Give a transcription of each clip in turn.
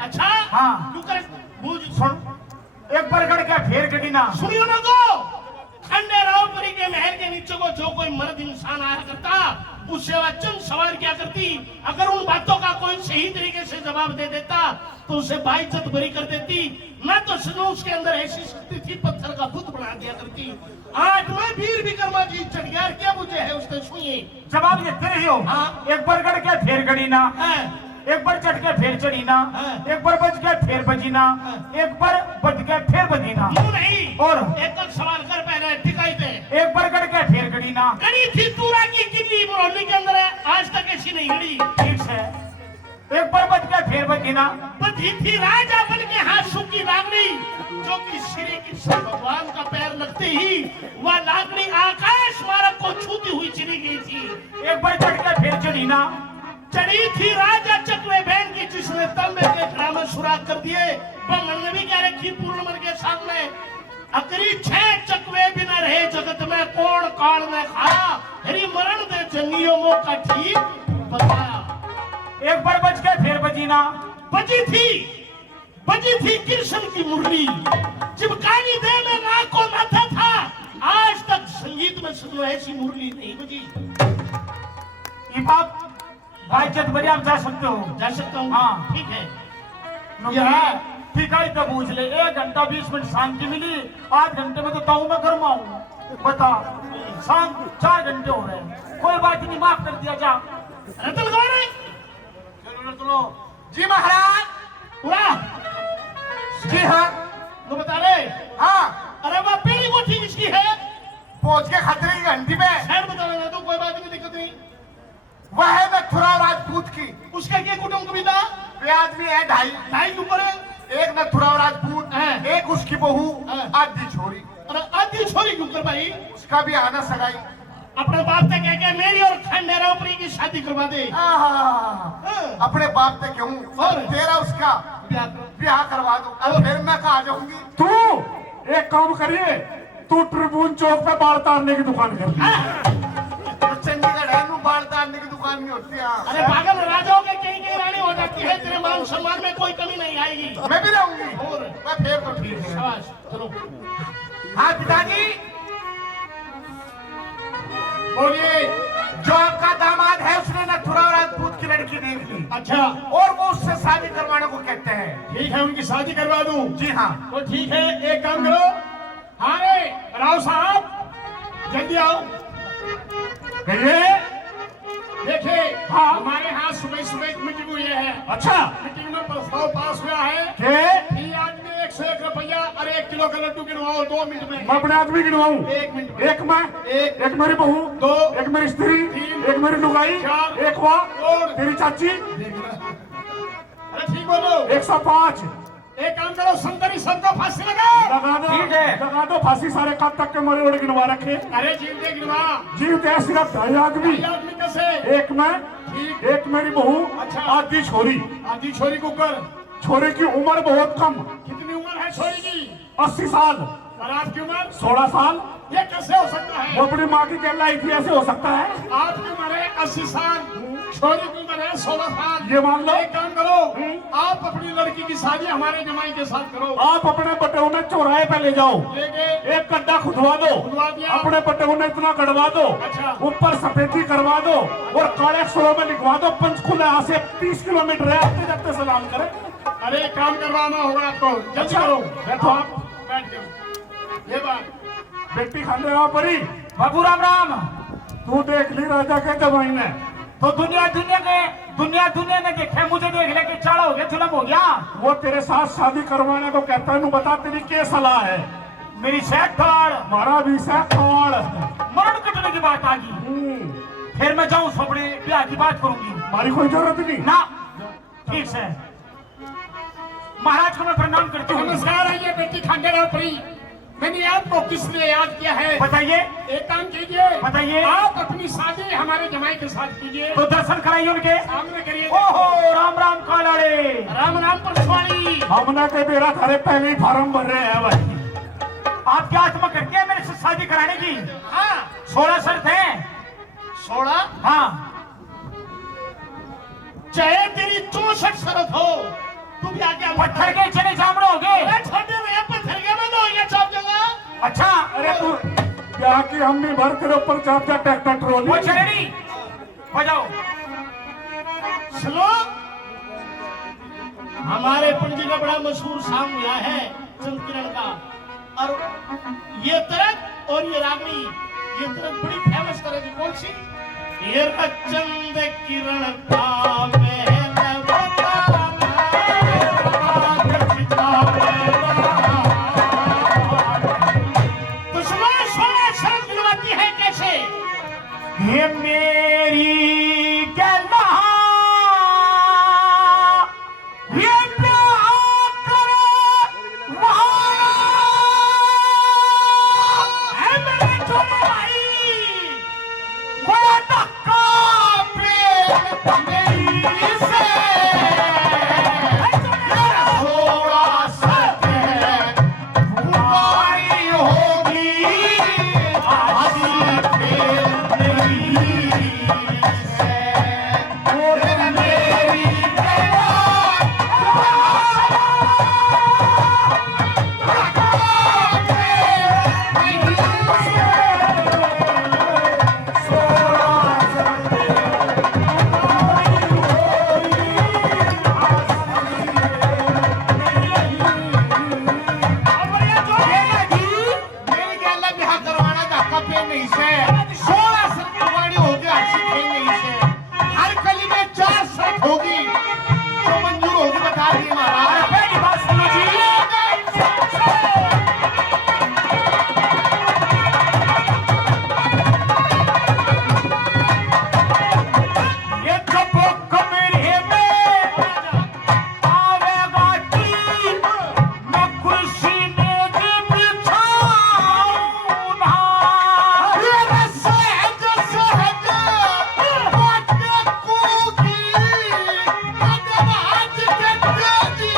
अच्छा हाँ क्यों करे बूझ सुन एक बरगड़ के फेर गड़ी ना सुनियो ना तो खंडेरावपुरी के महल के नीचे को जो कोई मर्द इंसान आया करता उससे वह चंद सवाल क्या करती। अगर उन बातों का कोई सही तरीके से जवाब दे देता तो उसे बाइज्जत बरी कर देती। मैं तो सुनो उसके अंदर ऐसी शक्ति थी पत्थर का बुत बना दिया करती। आज मैं वीर विक्रमा जी चढ़ियार क्या मुझे है उसने सुनिए जवाब देते रही हो। हाँ। एक बरगड़ के फेर गड़ी ना एक बार चढ़ के फेर चढ़ी ना एक बार बज के फेर बजी ना एक बार बज के फेर बजी ना नहीं और एक सवाल कर पहले टिकाई पे एक बार गड़ के फेर गड़ी ना गड़ी थी तूरा की किल्ली मोहल्ले के अंदर है आज तक ऐसी नहीं गड़ी। ठीक है एक बार बज के फेर बजी ना बधी थी राजा बन के हाथ सूखी लाकड़ी जो कि श्री कृष्ण भगवान का पैर लगते ही वह लाकड़ी आकाश मार्ग को छूती हुई चली गई थी। एक बार चढ़ के फेर चढ़ी ना चढ़ी थी राजा चकवे बहन की जिसने तांबे के घड़ा में सुराख कर दिए। ब्राह्मण ने भी क्या रखी पूर्णमन के सामने अकरी 6 चकवे बिना रहे जगत में कौन काल ने खाया हरी मरण दे जंगियों मो का ठीक बताया। एक बार बज के फेर बजी ना बजी थी कृष्ण की मुरली चिपकानी दे में नाक को माथा था। आज तक संगीत में सुनो ऐसी मुरली नहीं बजी। ये बात बाइज्जत बरी आप जा सकते हो। जा सकता हूँ हाँ ठीक है ठीक है तो पूछ ले 1 घंटा 20 मिनट शांति मिली 8 घंटे में तो ताऊ मैं गरमाऊं बता शाम 4 घंटे हो रहे कोई बात नहीं माफ कर दिया जा। रतन कौन है? चलो जी महाराज वाह जी हाँ तो बता रहे हाँ अरे वह पीली कोठी किसकी है? पहुंच के खतरे की घंटी पे खैर बता देना तो कोई बात नहीं दिक्कत नहीं। वह है नथुराव राजपूत की उसका क्या कुटुंब कविता? वे आदमी है ढाई के ऊपर है एक नथुराव राजपूत हाँ। एक उसकी बहू हाँ। आधी छोरी अरे आधी छोरी क्यों कर भाई? उसका भी आना सगाई अपने बाप से कह के मेरी और खंडेरावपुरी की शादी करवा दे। अपने बाप से क्यों और? तेरा उसका ब्याह करवा दो अब फिर मैं कहा जाऊंगी। तू एक काम करिए तू ट्रिब्यून चौक पे बाल तारने की दुकान कर तो चंडीगढ़ है बाल तारने की दुकान में होती है। अरे पागल राजाओं के कहीं रानी हो जाती है तेरे मान सम्मान में कोई कमी नहीं आएगी। मैं भी रहूंगी और मैं फिर तो ठीक है। शाबाश चलो हाँ पिताजी बोलिए जो आपका दामाद है उसने नथुराव राजपूत की लड़की देख ली अच्छा और वो उससे शादी करवाने को कहते हैं। ठीक है उनकी शादी करवा दूं। जी हाँ तो ठीक है एक काम करो। हाँ रे राव साहब जल्दी आओ। कहिए देखिए हाँ। हमारे यहाँ सुबह सुबह एक मीटिंग हुई है। अच्छा मीटिंग में प्रस्ताव पास हुआ है के कि आदमी 101 रुपया और 1 किलो का लड्डू गिनवाओ 2 मिनट में। मैं अपने आदमी गिनवाऊं 1 मिनट में। एक मैं एक मेरी बहू 2 एक मेरी स्त्री 3 एक मेरी लुगाई 4 एक वाह और तेरी चाची अरे ठीक बोलो। 105 एक काम करो संतरी सबको फांसी लगा ठीक है। लगा दो फांसी सारे कब तक के मरे उड़े गिनवा रखे। अरे जीव दे गिनवा जीव है सिर्फ 2.5 आदमी आदमी कैसे? एक मैं ठीक एक मेरी बहू अच्छा। आधी छोरी आधी छोरी को कर। छोरी की उम्र बहुत कम कितनी उम्र है छोरी की? 80 साल और आपकी उम्र? 16 साल ये कैसे हो सकता है? वो अपनी माँ की कहलाई थी ऐसे हो सकता है। आपकी उम्र है 80 साल छोरी की उम्र है 16 साल। ये मान लो एक काम करो आप अपनी लड़की की शादी हमारे जमाई के साथ करो। आप अपने बटौने चौराहे पे ले जाओ लेके एक गड्ढा खुदवा दो खुदवा दिया। अपने बटौने इतना गड़वा दो अच्छा। ऊपर सफेदी करवा दो और काले अक्षरों में लिखवा दो पंचकुला यहाँ से 30 किलोमीटर है आते जाते सलाम करें। अरे काम करवाना होगा आपको जल्दी अच्छा। करो। बैठो आप बैठ जाओ। ये बात बेटी खाने रहा परी बाबू राम राम तू देख ली राजा के जमाई ने तो दुनिया ने देखे मुझे देख ले कि चाड़ा हो गया जुलम हो गया। वो तेरे साथ शादी करवाने को कहता है बता तेरी क्या सलाह है। मेरी सेठ ठाड़ हमारा भी सैकड़ मरण कटने की बात आ गई फिर मैं जाऊं सोपड़े ब्याह की बात करूंगी। हमारी कोई जरूरत नहीं ना ठीक है महाराज को मैं प्रणाम करती हूँ। नमस्कार है ये बेटी खंडेरावपुरी मैंने आपको किस लिए याद किया है? बताइए एक काम कीजिए बताइए। आप अपनी शादी हमारे जमाई के साथ कीजिए। तो दर्शन कराइए उनके सामने करिए। ओहो राम राम कालाड़े राम राम परसवाड़ी। हमने के बेरा थारे पहले ही फार्म भर रहे हैं भाई। आप क्या आत्मा करती है मेरे से शादी कराने की? हाँ 16 शर्त है। 16 हाँ चाहे तेरी 64 शरत हो तू भी आगे क्या कि हम भी भर तेरे ऊपर चाहते ट्रैक्टर ट्रॉली वो चलेगी बजाओ सुनो, हमारे पंडित का बड़ा मशहूर सॉन्ग हुआ है चंद किरण का, और ये तरक और ये रागनी, ये तरक बड़ी फेमस तरह की। कौन सी? ये चंद किरण का महल बताना, तो सुनो, 16 शरत दिलवाती है कैसे? ये मेरी गला ये प्यार करे है मेरे छोटे भाई, बड़ा धक्का प्रेम मेरी से थोड़ा सा बुआई होगी आदि प्रेम मेरी से मेरी मेरी गला ब्याह करवाना धक्का पे नहीं से 16 शर्त बुआई होगी हंसी खेल नहीं से हर कली में 4 शर्त होगी जो मंजूर होगी बता दिए महाराज। पहली बात सुनो जी, ये जब कमरे में आवेगा जी मैं कुर्सी मेज बिछाऊंगा ये सहज सहज बातें कूकी अदवाज के तेजी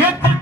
ये